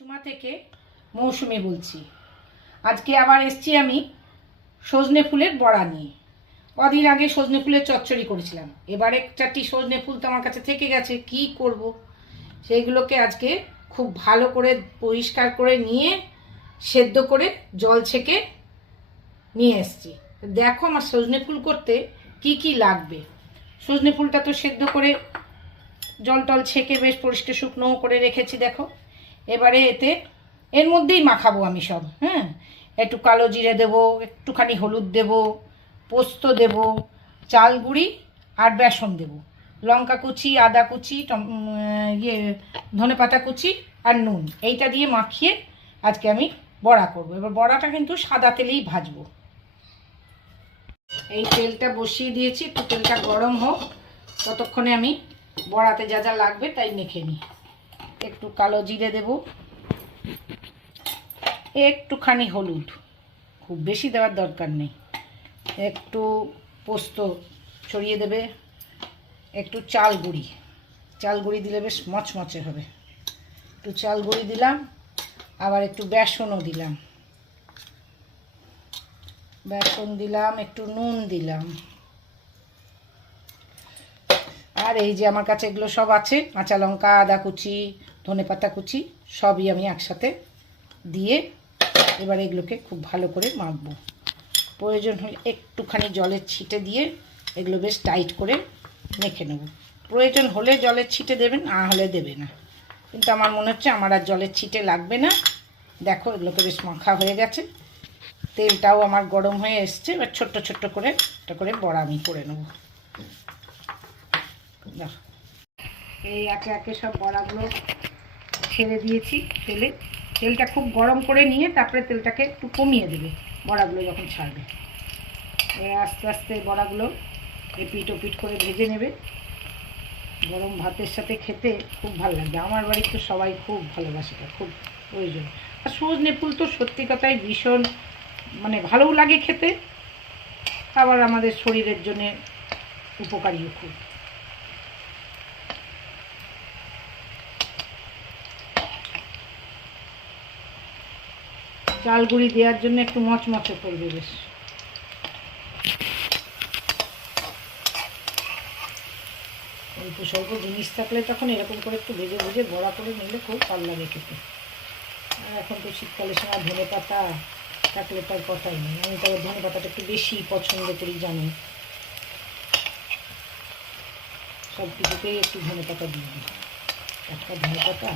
চুমা থেকে মৌসুমি বলছি। আজকে আবার এসছি আমি সজনে ফুলের বড়া নিয়ে। কদিন আগে সজনে ফুলের চচ্চড়ি করেছিলাম। এবারে চারটি সজনে ফুল তো আমার কাছে থেকে গেছে, কি করব? সেইগুলোকে আজকে খুব ভালো করে পরিষ্কার করে নিয়ে, সেদ্ধ করে জল ছেঁকে নিয়ে এসছি। দেখো আমার সজনে ফুল করতে কি কি লাগবে। সজনে ফুলটা তো সেদ্ধ করে জল টল ছেঁকে বেশ পরিষ্কার শুকনো করে রেখেছি, দেখো। এবারে এতে, এর মধ্যেই মাখাবো আমি সব হ্যাঁ? একটু কালো জিরে দেব, একটুখানি হলুদ দেব, পোস্ত দেব, চাল গুঁড়ি আর বেসন দেব। লঙ্কা কুচি, আদা কুচি ইয়ে ধনে পাতা কুচি আর নুন, এইটা দিয়ে মাখিয়ে আজকে আমি বড়া করব। এবার বড়াটা কিন্তু সাদা তেলেই ভাজবো। এই তেলটা বসিয়ে দিয়েছি, একটু তেলটা গরম হোক, ততক্ষণে আমি বড়াতে যা যা লাগবে তাই মেখে নিই। একটু কালো জিরে দেব। একটুখানি হলুদ। খুব বেশি দেওয়ার দরকার নেই। একটু পোস্ত ছড়িয়ে দেবে। একটু চাল গুঁড়ি। চাল গুঁড়ি দিলে বেশ মচমচে হবে। একটু চাল গুঁড়ি দিলাম, আবার একটু বেসনও দিলাম। বেসন দিলাম, একটু নুন দিলাম। আর এই যে আমার কাছে এগুলো সব আছে, কাঁচা লঙ্কা, আদা কুচি, ধনে পাতা কুচি, সবই আমি একসাথে দিয়ে এবার এগুলোকে খুব ভালো করে মাখবো। প্রয়োজন হলে একটুখানি জলের ছিটে দিয়ে এগুলো বেশ টাইট করে মেখে নেব। প্রয়োজন হলে জলের ছিটে দেবেন, না হলে দেবে না। কিন্তু আমার মনে হচ্ছে আমার আর জলের ছিটে লাগবে না। দেখো এগুলোকে বেশ মাখা হয়ে গেছে। তেলটাও আমার গরম হয়ে এসছে, এবার ছোট্ট ছোট্ট করে একটা করে বড়া আমি করে নেব। এই একে একে সব বড়াগুলো ছেড়ে দিয়েছি তেলে। তেলটা খুব গরম করে নিয়ে তারপরে তেলটাকে একটু কমিয়ে দেবে বড়াগুলো যখন ছাড়বে। আস্তে আস্তে বড়াগুলো এপিট ওপিট করে ভেজে নেবে। গরম ভাতের সাথে খেতে খুব ভালো লাগবে। আমার বাড়ির তো সবাই খুব ভালোবাসে খুব প্রয়োজন। আর সজনে ফুল তো সত্যি কথাই ভীষণ মানে ভালোও লাগে খেতে, আবার আমাদের শরীরের জন্যে উপকারীও খুব। চাল গুঁড়ি দেওয়ার জন্য একটু মচমচে করবে বেশ। অল্প স্বল্প জিনিস থাকলে তখন এরকম করে একটু ভেজে ভেজে বড়া করে নিলে খুব ভালো লাগে খেতে। আর এখন তো শীতকালের সময় ধনে পাতা থাকলে তার কথাই নেই। আমি তাহলে ধনে পাতাটা একটু বেশি পছন্দ করি, জানি। সব কিছুতেই একটু ধনে পাতা দিয়ে দিই। একটা ধনে পাতা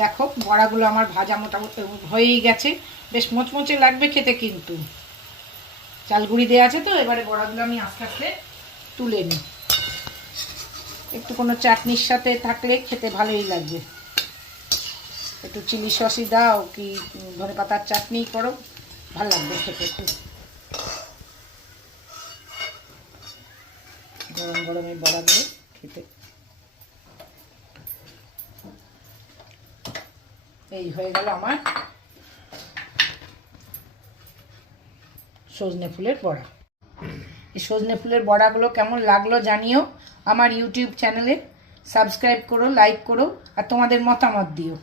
দেখো, বড়াগুলো আমার ভাজা মোটামুটি হয়েই গেছে। বেশ মোচমোচে লাগবে খেতে কিন্তু। চালগুড়ি দেওয়া আছে তো, এবারে বড়াগুলো আমি আস্তে আস্তে তুলে নিই। একটু কোনো চাটনির সাথে থাকলে খেতে ভালোই লাগবে। একটু চিলি সসই দাও কি ধনে পাতার চাটনি করো, ভালো লাগবে খেতে খুব। গরম গরম বড়াগুলো খেতে। এই হয়ে গেল আমার সজনে ফুলের বড়া। এই সজনে ফুলের বড়াগুলো কেমন লাগল জানিও আমার ইউটিউব চ্যানেলে। সাবস্ক্রাইব করো, লাইক করো, আর তোমাদের মতামত দিও।